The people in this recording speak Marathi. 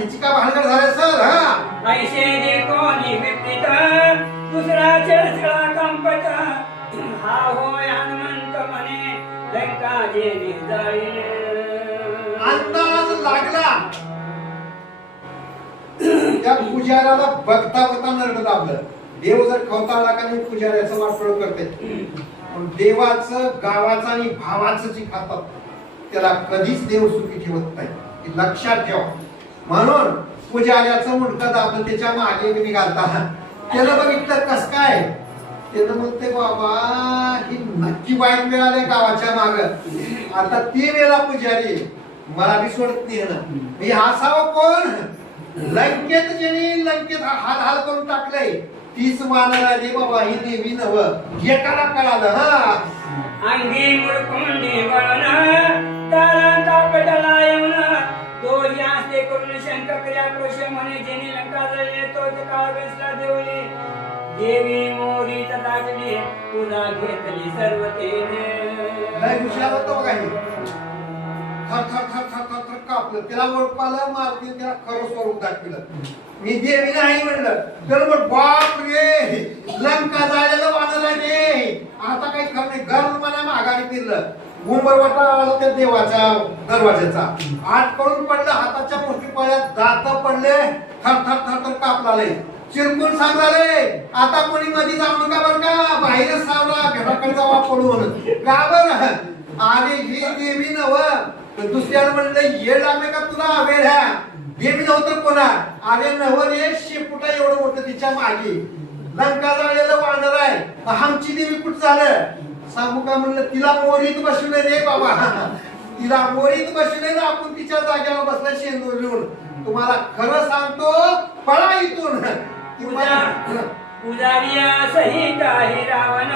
हिची का भानगड झाले सर? हा ऐसे दे कोणी विपरीत दुसरा चर्चला कंपत हा होय हनुमंत म्हणे लंका जे निजाळी अंदाज लागला. त्या पुजाऱ्याला बघता बघता नरड दाबलं. देव जर खवताळला का नाही पुजाऱ्याचं वाटोळ करते. पण देवाचं गावाचं आणि भावाचं जी खातात त्याला कधीच देव सुखी ठेवत नाही, हे लक्षात ठेवा. म्हणून पुजाऱ्याचं मुंडकं दाबलं, त्याच्या मागे निघालता. त्याला बघितलं कस काय, त्यानं म्हणते बाबा ही नक्की वाईट मिळाले गावाच्या माग. आता ती वेळा पुजारी मला बी सोडत नाही ना. मी हसावं कोण? लंकेत ज्याने लंकेत हाल हाल करून टाकलंय तीच वानर आली बाबा, ही देवी नव एकाला कळालं. हा अंगी मुळकुंडी वळण तारा तापटला येऊन दोषी आस्ते करून शंका क्रिया क्रोश म्हणे जेणे लंका जळले तोच काळ वेसला देवली देवी मोरी तदाटली पुन्हा घेतली सर्व तेने. लय हुशार होतो बघा हे. थर थर थर थर थर थर कापलं, त्याला ओळखालं मारतील, त्याला खरं स्वरूप दाखवलं. मी देवी नाही म्हणलं तर मग बाप रे लंका जायला वानर आहे. आता काही खरं नाही. घर मला माघारी फिरलं, उंबरवाटा आला त्या देवाच्या दरवाजाचा. आत करून पडलं, हाताच्या मोठी पळ्यात दात पडले, थर थर थर थर कापलाले. चिरकून सांगलाले आता कोणी मध्ये जाऊ नका बरं का, बाहेरच सावला घराकडे जावा पडून. का बरं? अरे ही देवी नव. दुसऱ्याला म्हणलं येड आले का तुला वेड्या? देवी नव्हतं कोणा. अरे नव रे शेपुटा एवढं मोठं तिच्या मागे लंका जाळलेलं वानर आहे. आमची देवी कुठं झालं सांगू का? म्हणलं तिला मोरीत बसवलं रे बाबा, तिला मोरीत बसवले ना, आपण तिच्या जागेवर बसला शेंदूर लिहून. तुम्हाला खरं सांगतो पळा इथून. पुजारी सहित आहे रावण